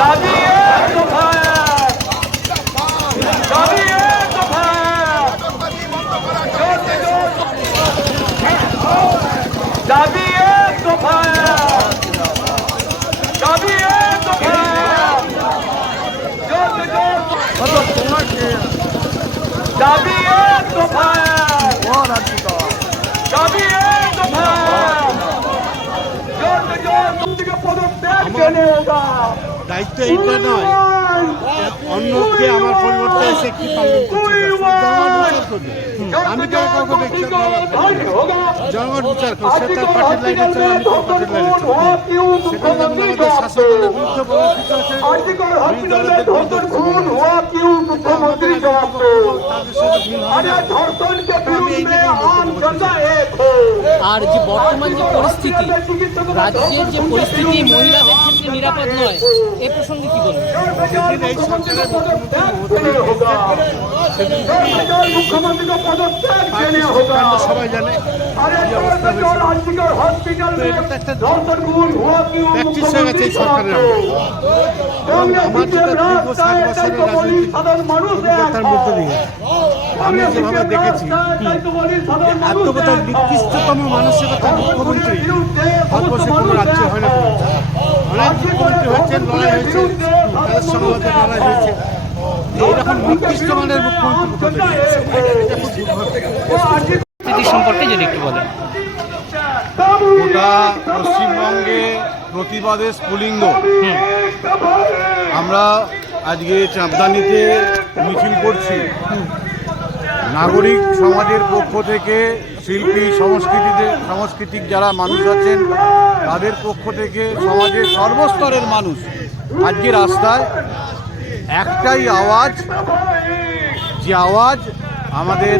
দাবি এক দফা এক। দাবি এক দফা এক। জোরসে জোর। দাবি এক দফা এক। দাবি এক দফা এক। জোরসে জোর। দাবি এক দফা এক। দাবি এক দফা এক। জোরসে জোর। तुम থেকে পদত্যাগ কেনে হোগা দায়িত্ব এইটা নয়। অন্যকে আমার পরিবর্তে এসে কি আমি তো কাউকে দেখতে জনগণ বিচার করছে তার পার্টির লাইনে চলে, আমি তার পার্টির লাইনে চলে। সেখানে যেমন আমাদের শাসক বিরুদ্ধে প্রবর্তিত আছে বিরোধী দলের বিরুদ্ধে তাদের সাথে কোনো বক্তব্য করছি না। আর যে বর্তমান যে পরিস্থিতি রাজ্যের যে পরিস্থিতি মহিলাদের ক্ষেত্রে নিরাপদ নয় এ প্রসঙ্গে কি বলবেন? সরকারের জানে আমি যেভাবে দেখেছি আত্মকথার নিকৃষ্টতম মানসিকতার মুখ্যমন্ত্রী ভারতবর্ষে কোনো রাজ্যে হয় না অনেক মুখ্যমন্ত্রী হয়েছেন লড়াই হয়েছে তাদের সঙ্গে লড়াই হয়েছে। এইরকম নিকৃষ্ট মানের মুখ্যমন্ত্রী সম্পর্কে যদি একটু বলেন। গোটা পশ্চিমবঙ্গে প্রতিবাদে স্ফুলিঙ্গ। আমরা আজকে চাঁদদানিতে মিছিল করছি। নাগরিক সমাজের পক্ষ থেকে, শিল্পী, সংস্কৃতিতে, সাংস্কৃতিক যারা মানুষ আছেন, তাদের পক্ষ থেকে সমাজের সর্বস্তরের মানুষ আজকে রাস্তায় একটাই আওয়াজ, যে আওয়াজ আমাদের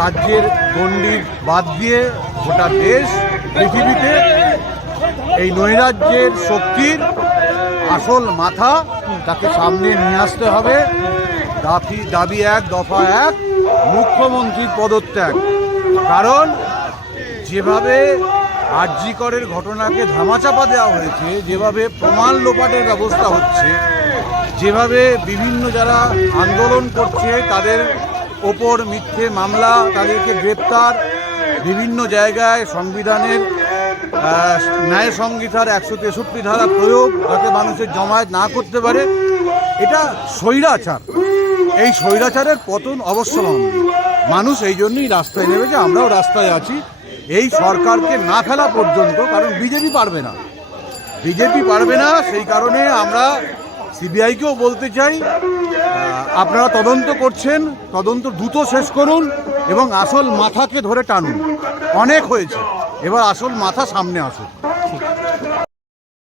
রাজ্যের গণ্ডির বাদ দিয়ে গোটা দেশ, পৃথিবীতে এই নৈরাজ্যের শক্তির আসল মাথা তাকে সামনে নিয়ে আসতে হবে। দাবি দাবি এক, দফা এক। মুখ্যমন্ত্রীর পদত্যাগ। কারণ যেভাবে আরজিকরের ঘটনাকে ধামাচাপা দেওয়া হয়েছে, যেভাবে প্রমাণ লোপাটের ব্যবস্থা হচ্ছে, যেভাবে বিভিন্ন যারা আন্দোলন করছে, তাদের ওপর মিথ্যে মামলা, তাদেরকে গ্রেপ্তার, বিভিন্ন জায়গায় সংবিধানের ন্যায় সংহিতার একশো তেষট্টি ধারা প্রয়োগ, যাতে মানুষের জমায়েত না করতে পারে, এটা স্বৈরাচার। এই স্বৈরাচারের পতন অবশ্যম্ভাবী মানুষ এই জন্যই রাস্তায় নেমেছে, আমরাও রাস্তায় আছি। এই সরকারকে না ফেলা পর্যন্ত কারণ বিজেপি পারবে না। বিজেপি পারবে না, সেই কারণে আমরা সিবিআইকেও বলতে চাই আপনারা তদন্ত করছেন, তদন্ত দ্রুত শেষ করুন এবং আসল মাথাকে ধরে টানুন। অনেক হয়েছে, এবার আসল মাথা সামনে আসুক।